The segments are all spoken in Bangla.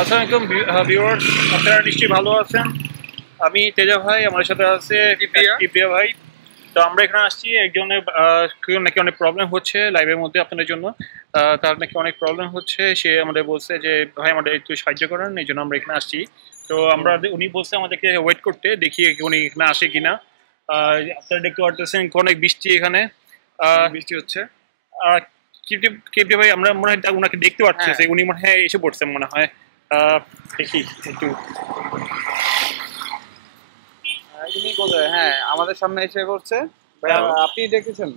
আসসালামু আলাইকুম ভিউয়ার্স, আপনারা নিশ্চয়ই ভালো আছেন। আমি তেজা ভাই, আমার সাথে আছে কিপ্রিয়া ভাই। তো আমরা এখানে আসছি, একজনের নাকি অনেক প্রবলেম হচ্ছে লাইভের মধ্যে আপনাদের জন্য। তার নাকি অনেক প্রবলেম হচ্ছে, সে আমাদের বলছে যে ভাই আমাদের একটু সাহায্য করেন, এই জন্য আমরা এখানে আসছি। তো আমরা উনি বলছে আমাদেরকে ওয়েট করতে, দেখি উনি এখানে আসে কিনা। আপনারা দেখতে পারতেছেন অনেক বৃষ্টি এখানে, বৃষ্টি হচ্ছে। কিপ্রিয়া ভাই, আমরা মনে হয় ওনাকে দেখতে পাচ্ছি, উনি মনে হয় এসে পড়ছেন মনে হয়। দেখি একটু। হ্যাঁ, আমাদের সামনে এসে করছে। আপনি দেখেছেন?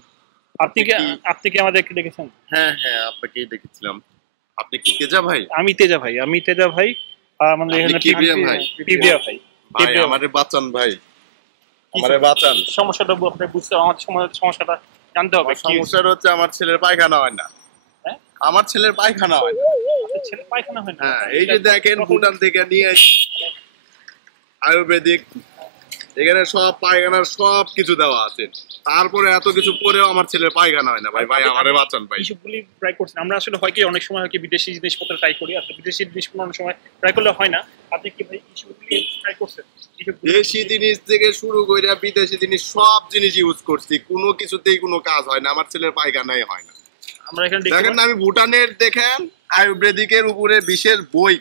আপনি কি আমাদেরকে দেখেছেন? হ্যাঁ হ্যাঁ, আপনাকেই দেখেছিলাম। আপনি কি তেজা ভাই? আমি তেজা ভাই। আমাদের এখানে কিপ্রিয়া ভাই। কিপ্রিয়া ভাই, ভাই আমারে বাঁচান ভাই, আমারে বাঁচান। সমস্যাটা আপনি বুঝতে, আমার সমস্যাটা জানতে হবে। সমস্যাটা হচ্ছে আমার ছেলের পায়খানা হয় না। আমার ছেলের পায়খানা হয় না। আপনার ছেলের পায়খানা হয় না? হ্যাঁ, এই যে দেখেন ভুটান থেকে নিয়ে আয়ুর্বেদিক, এখানে সব পায়খানার সব কিছু দেওয়া আছে, তারপরে এত কিছু পরেও আমার ছেলের পায়খানা হয় না। ভাই ভাই আমারে বাঁচান ভাই। এইসবগুলি ট্রাই করছেন? আমরা আসলে হয় কি অনেক সময় হয় কি বিদেশি জিনিসপত্র ট্রাই করি, আসলে বিদেশি জিনিসপত্র অনেক সময় ট্রাই করলে হয় না। আপনি কি ভাই এইসবগুলি ট্রাই করছেন? দেশি জিনিস থেকে শুরু করে বিদেশি জিনিস সব জিনিস ইউজ করছি, কোনো কিছুতেই কোনো কাজ হয় না, আমার ছেলের পায়খানাই হয় না। আমরা এখানে দেখেন না, আমি ভুটানের দেখেন আয়ুর্বেদিকের উপরে বিশেষ বই,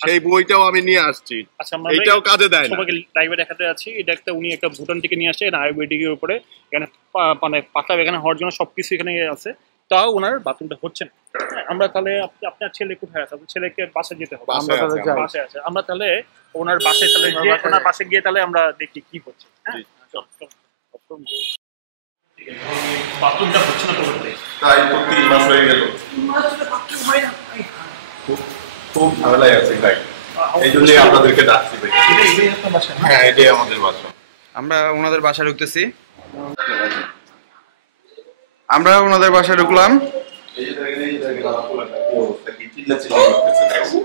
সেই বইটাও আমি নিয়ে আসছি। আচ্ছা, আমরা এটাও কাজে দেয় না। সবাইকে লাইভে দেখাতে আছি, এটা একটা উনি একটা ভুটান থেকে নিয়ে আসছে আয়ুর্বেদিকের উপরে। এখানে মানে পাতলা এখানে হওয়ার জন্য সবকিছু এখানে আছে, তাও ওনার বাথরুমটা হচ্ছে না। আমরা তাহলে আপনার ছেলে কোথায় আছে? আপনার ছেলেকে বাসায় যেতে হবে। বাসায় আছে। আমরা তাহলে ওনার বাসায় তাহলে ওনার বাসে গিয়ে তাহলে আমরা দেখি কি হচ্ছে। হ্যাঁ, বাথরুমটা হচ্ছে না তো বলতে, তাই তো 3 মাস হয়ে গেল, খুব ঝামেলায় আছে ভাই। এই জন্যই আপনাদেরকে ডাকছি ভাই। হ্যাঁ, এটাই আমাদের বাসা। আমরা ওনাদের বাসায় ঢুকতেছি। আমরা ওনাদের বাসায় ঢুকলাম। এই যে দেখেন, এই যে দেখেন আমার পোলাটা কি অবস্থা, কি চিল্লাচিল্লি করতেছে দেখো।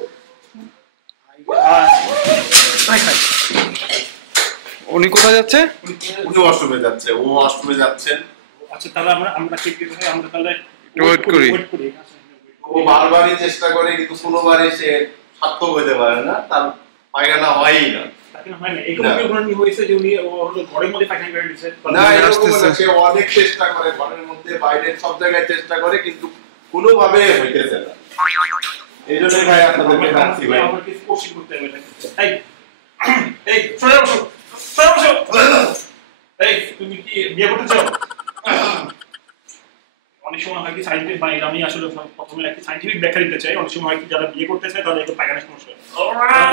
উনি কোথায় যাচ্ছে? উনি ওয়াশরুমে যাচ্ছে, ও ওয়াশরুমে যাচ্ছেন। আচ্ছা, তাহলে আমরা কি ভাই, আমরা তাহলে ওয়েট করি। ও বারবারই চেষ্টা করে, কিন্তু কোনোবারই সে সার্থক হইতে পারে না, তার পায়খানা হয়ই না। সে অনেক চেষ্টা করে, ঘরের মধ্যে বাইরে সব জায়গায় চেষ্টা করে, কিন্তু কোনোভাবে হইতেছে না। এই জন্যই ভাই আপনাদেরকে ডাকছি ভাই। তুমি কি বিয়ে করতে চাও? অনেক সময় হয় কি সাইন্টিফিক, মানে আমি আসলে প্রথমে একটা সাইন্টিফিক ব্যাখ্যা দিতে চাই। অনেক সময় হয় কি যারা বিয়ে করতে চায় তাদের একটু পায়খানার সমস্যা হয়,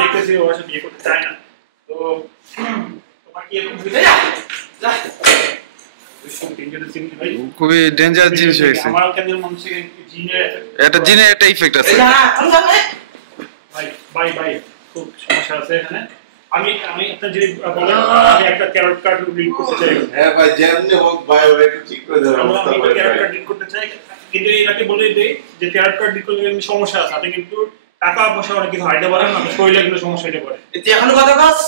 দেখতেছি ও আসলে বিয়ে করতে চায় না। তো তোমার কি এরকম খুবই ডেঞ্জারাস জিনিস হয়েছে। আমার কেন মনে হচ্ছে এটা জিনের একটা ইফেক্ট আছে। ভাই ভাই খুব সমস্যা আছে এখানে। আমি একটা জিনিস বলেন, আমি একটা ক্যারট কার্ড রিড করতে চাই। হ্যাঁ ভাই, যেমনি হোক ভাই ও একটু ঠিক করে দেওয়ার ব্যবস্থা আমি করেন ক্যারট ভাই। কার্ড রিড করতে চাই, কিন্তু এটাকে বলে দেই যে ক্যারট কার্ড রিড করলে সমস্যা আছে, তাতে কিন্তু টাকা পয়সা অনেক কিছু হাইতে পারে না, শরীরে কিন্তু সমস্যা হতে পারে। তুই এখনো কথা কস?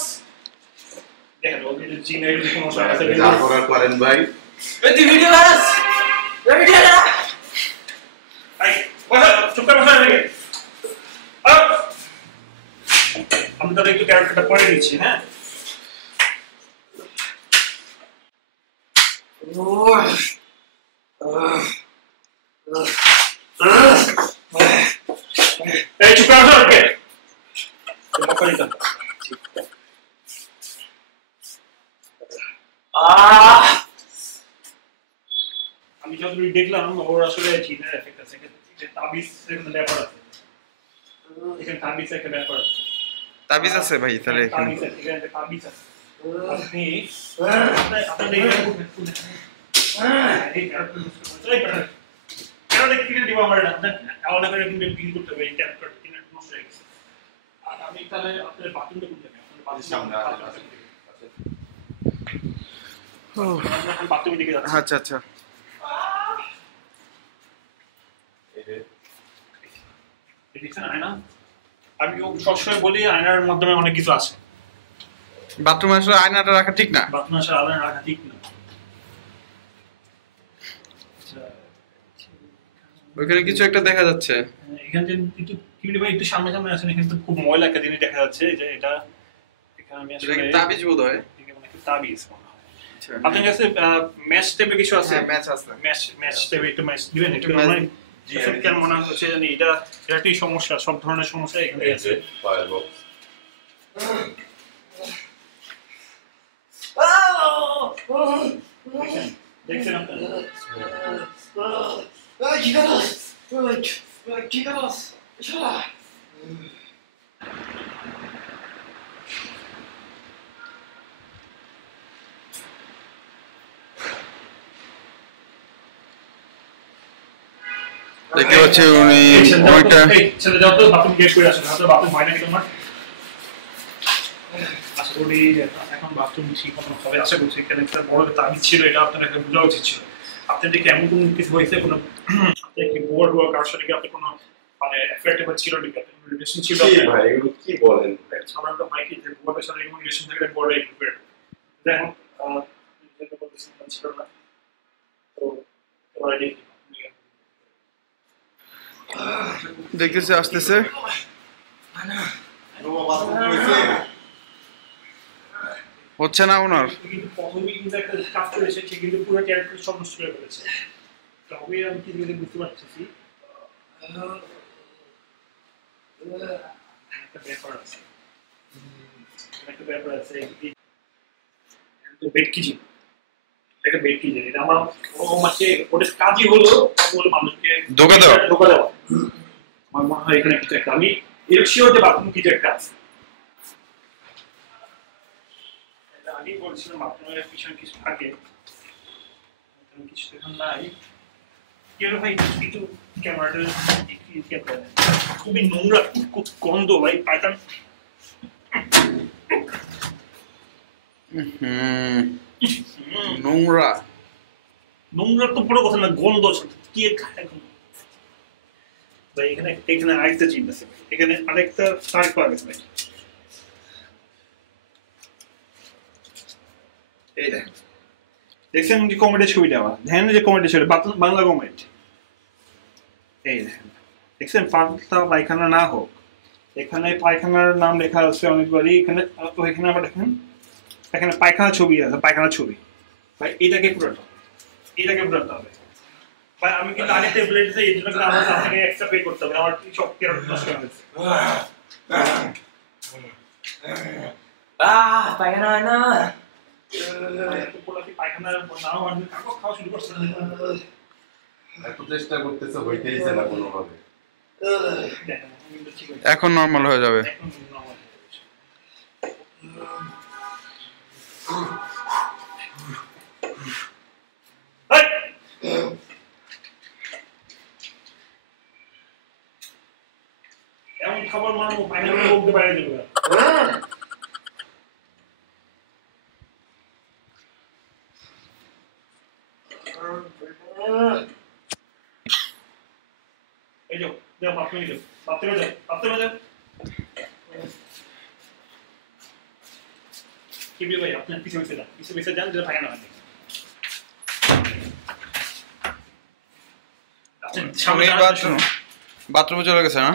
দেখেন ওদের জিনের সমস্যা আছে, যা করার করেন ভাই। এই তুই ভিডিও বানাস? ভিডিও না। ভাই বসা, চুপ করে বসা রেখে। আমি তাহলে একটু ক্যারট কার্ডটা পরে নিচ্ছি। হ্যাঁ, এই চুপ করে বসা রেখে। আমি যতটুকু দেখলাম ওর আসলে জিনের এফেক্ট আছে, তাবিজ এখানে ব্যাপার আছে, এখানে তাবিজ একটা ব্যাপার আছে। তাবিজ আছে ভাই? তাহলে এখানে তাবিজ আছে। আপনি কেন কিনে দিব আমার আলাদা করে কিন্তু বিল করতে হবে, এই ক্যারেক্টার কিনে নষ্ট হয়ে গেছে। আর আমি তাহলে আপনাদের বাথরুমটা করতে হবে, আপনাদের সামনে বাথরুমের দিকে যাচ্ছি। আচ্ছা আচ্ছা, দেখছেন আয়না? আমি সবসময় বলি আয়নার মাধ্যমে অনেক কিছু আছে। বাথরুমে আসলে আয়নাটা রাখা ঠিক না। বাথরুমে আসলে আয়না রাখা ঠিক না। ওইখানে কিছু একটা দেখা যাচ্ছে। এখানে যে একটু কিন্তু ভাই একটু সামনে সামনে আসেন, কিন্তু খুব ময়লা একটা জিনিস দেখা যাচ্ছে যে এটা এখানে আমি আসলে তাবিজ বোধ হয়, তাবিজ মনে হয়। আপনার কাছে ম্যাচ টেপে কিছু আছে? ম্যাচ আছে, ম্যাচ টেপে একটু ম্যাচ দিবেন একটু। কেন মনে হচ্ছে জানি এটা একটি সমস্যা, সব ধরনের সমস্যা এখানে আছে। দেখছেন আপনারা? দেখতে পাচ্ছি উনি অনেকটা ছেলে যাও তো বাথরুম গেট করে আসেন, হয়তো বাথরুম হয় নাকি তোমার? আশা করি এখন বাথরুম ঠিক মতো হবে। আশা করছি এখানে একটা বড় তাবিজ ছিল, এটা আপনার একটা বোঝা উচিত ছিল। আপনার দিকে এমন কোনো কিছু হয়েছে, কোনো আপনার কি বোর্ড বা কারোর সাথে কি আপনি কোনো মানে এফেক্ট ছিল নাকি, আপনার রিলেশন ছিল? ভাই এগুলো কি বলেন ভাই? সাধারণত হয় কি যে বোর্ডের সাথে কোনো রিলেশন থাকলে বোর্ডে এফেক্ট দেখো যেটা বলতেছিলাম ছিল না, তো এবারে দেখি দেখতেছে আসতেছে। হচ্ছে না ওনার, কিন্তু প্রথমেই কিন্তু একটা কাজ করেছে, সে কিন্তু পুরো ক্যারেক্টার সব নষ্ট করে ফেলেছে। তবে আমি কি বুঝতে পারতেছি একটা ব্যাপার আছে, বেড কিচেন, এটা বেড কিচেন, এটা আমার মাসে ওদের কাজই হলো মানুষকে ধোকা দেওয়া। আমার মনে হয় এখানে কিছু একটা, আমি এরশিওর যে বাথরুম কিছু একটা আছে, এটা আগেই বলছিলাম বাথরুমের পিছনে কিছু থাকে, কিছু এখন নাই। কেন ভাই একটু ক্যামেরাটা খুবই নোংরা, খুব গন্ধ ভাই, পায়খানা নোংরা। নোংরা তো বড় কথা না, গন্ধ কে খায় ভাই? এখানে আরেকটা জিনিস আছে, এখানে আরেকটা শার্ট পাওয়া গেছে ভাই, এই দেখেন, দেখছেন যে কমেডির ছবিটা, আমার ধ্যান যে কমেডির ছবি, বাংলা কমেডি, এই দেখেন, দেখছেন? পাতলা পায়খানা না হোক, এখানে পায়খানার নাম লেখা আছে অনেকবারই, এখানে ওইখানে আবার দেখেন এখানে পায়খানা ছবি আছে, পায়খানা ছবি ভাই, এটাকে পুরাতে হবে, এটাকে পুরাতে হবে ভাই। আমি কিন্তু আগে ট্যাবলেট দিই, এই জন্য আমার আপনাকে এক্সট্রা পে করতে হবে, আমার সব কেরোটিন নষ্ট হয়ে গেছে। পায়খানা হয় না, পায়খানা নাও আর কাকু খাওয়া শুরু করছে, এত চেষ্টা করতেছে, হইতেইছে না কোনোভাবে। এখন নরমাল হয়ে যাবে। এমন খাবার মানবো পায়খানা বলতে বাইরে যাবে না। এই যাও, যাও বাথরুমে যাও, বাথরুমে যাও, বাথরুমে যাও। কি ভাই আপনার পিছে পিছে যান, পিছে পিছে যান, যেটা পায়খানা হয়। বাথরুমে চলে গেছে না?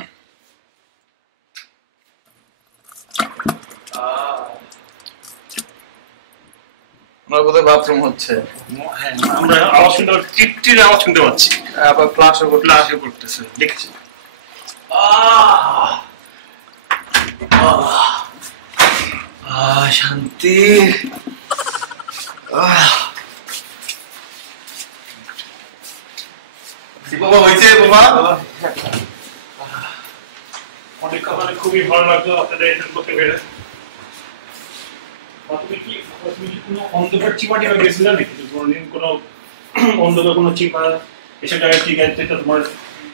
আমরা বোধহয় বাথরুম হচ্ছে, হ্যাঁ আমরা আওয়াজ শুনতে পাচ্ছি, টিপটির আওয়াজ শুনতে পাচ্ছি, আবার ফ্লাশও করতেছে, দেখেছি। শান্তি। বাবা হইছে বাবা, অনেক মানে খুবই ভালো লাগলো আপনাদের এটা করতে পেরে। তুমি কি কোনো অন্ধকার চিপাটি বা গেছিলেন নাকি? কোনো অন্ধকার কোনো চিপা এসে টাকা ঠিক আছে, তোমার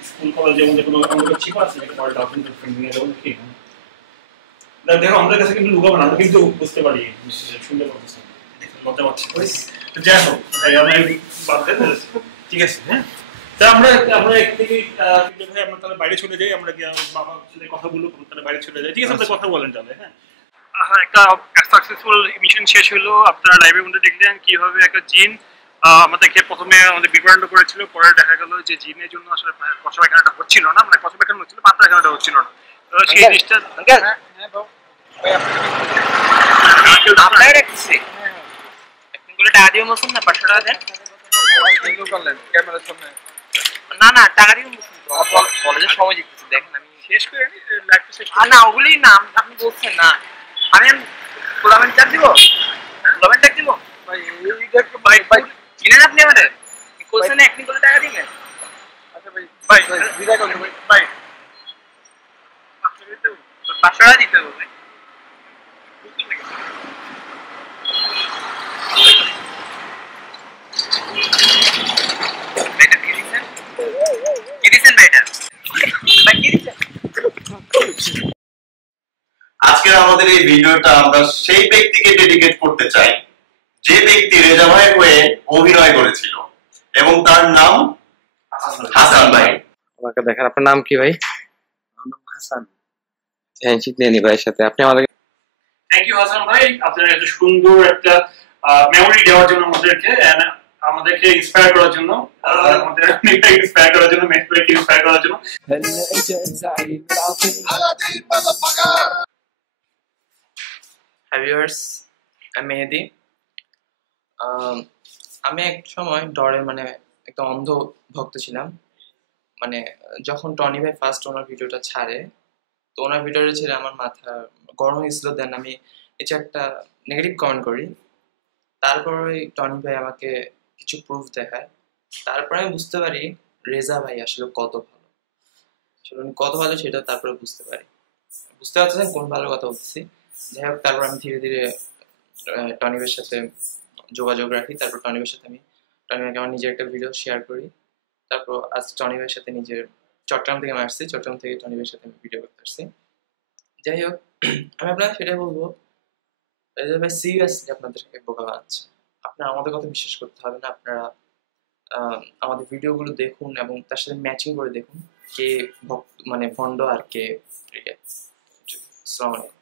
স্কুল কলেজের মধ্যে কোনো অন্ধকার চিপা আছে নাকি? তোমার গার্লফ্রেন্ড নিয়ে যাবো নাকি? দেখো আমাদের কাছে কিন্তু লুকাবো না, আমরা কিন্তু বুঝতে পারি, শুনতে পাচ্ছি, বলতে পারছি। যাই হোক আমরা বাদ দেন, ঠিক আছে? হ্যাঁ, তা আমরা একদিকে আমরা তাহলে বাইরে চলে যাই, আমরা বাবার সাথে কথা বলবো, তাহলে বাইরে চলে যাই, ঠিক আছে? আপনার কথা বলেন তাহলে। হ্যাঁ, একটা সাকসেসফুল মিশন শেষ হলো, আপনারা লাইভের মধ্যে দেখলেন কিভাবে একটা জিন আমাদেরকে প্রথমে আমাদের বিভ্রান্ত করেছিল, পরে দেখা গেল যে জিনের জন্য আসলে কষ্ট পায়খানাটা হচ্ছিল না, মানে কষ্ট পায়খানা হচ্ছিল, পাতলা পায়খানাটা হচ্ছিল না। তো সেই জিনিসটা আপনাকে রাখছি একদিন করে টাকা দিয়ে বলছেন না 500 টাকা দেন না না টাকা দিয়ে বলছেন তো কলেজের সময় জিততেছি দেখেন আমি শেষ করে লাইফটা শেষ না ওগুলি না আপনি বলছেন না আমি টুর্নামেন্ট চাপ দিব টুর্নামেন্ট চাপ দিব ভাই চিনেন আপনি আমাদের কোশ্চেন একদিন করে টাকা দিবেন আচ্ছা ভাই বিদায় করুন ভাই 500 টাকা দিতে হবে ভাই আজকের আমাদের এই ভিডিওটা আমরা সেই ব্যক্তিকে ডেডিকেট করতে চাই যে ব্যক্তি রেজা ভাইয়ের হয়ে অভিনয় করেছিল এবং তার নাম হাসান ভাই। আমাকে দেখেন, আপনার নাম কি ভাই? আমার নাম হাসান। হ্যান্ডশেক নিয়ে নি ভাইয়ের সাথে। আপনি আমাদের থ্যাংক ইউ হাসান ভাই, আপনার এত সুন্দর একটা মেমোরি দেওয়ার জন্য আমাদেরকে ইন্সপায়ার করার জন্য, আমাদের ইন্সপায়ার করার জন্য, মেসকে ইন্সপায়ার করার জন্য। হাই ভিউয়ার্স, আমি মেহেদি। আমি এক সময় ডরে মানে একটা অন্ধ ভক্ত ছিলাম। মানে যখন টনি ভাই ফার্স্ট ওনার ভিডিওটা ছাড়ে, তো ওনার ভিডিওটা ছেড়ে আমার মাথা গরম হয়েছিল। দেন আমি কিছু একটা নেগেটিভ কমেন্ট করি, তারপর ওই টনি ভাই আমাকে কিছু প্রুফ দেখায়। তারপরে আমি বুঝতে পারি রেজা ভাই আসলে কত ভালো, আসলে উনি কত ভালো সেটা তারপরে বুঝতে পারি। বুঝতে পারছেন কোন ভালো কথা বলছি? যাই হোক, তারপর আমি ধীরে ধীরে টনি ভাইয়ের সাথে যোগাযোগ রাখি। তারপর টনি ভাইয়ের সাথে টনি ভাইকে আমার নিজের একটা ভিডিও শেয়ার করি। তারপর আজ টনি ভাইয়ের সাথে নিজের চট্টগ্রাম থেকে আমি আসছি, চট্টগ্রাম থেকে টনি ভাইয়ের সাথে আমি ভিডিও করতে আসছি। যাই হোক, আমি আপনাকে সেটাই বলবো, রেজা ভাই সিরিয়াসলি আপনাদেরকে বোকা বানাচ্ছে। আপনারা আমাদের কথা বিশ্বাস করতে হবে না, আপনারা আমাদের ভিডিওগুলো দেখুন এবং তার সাথে ম্যাচিং করে দেখুন কে ভক্ত মানে ভণ্ড আর কে। আসসালামু আলাইকুম।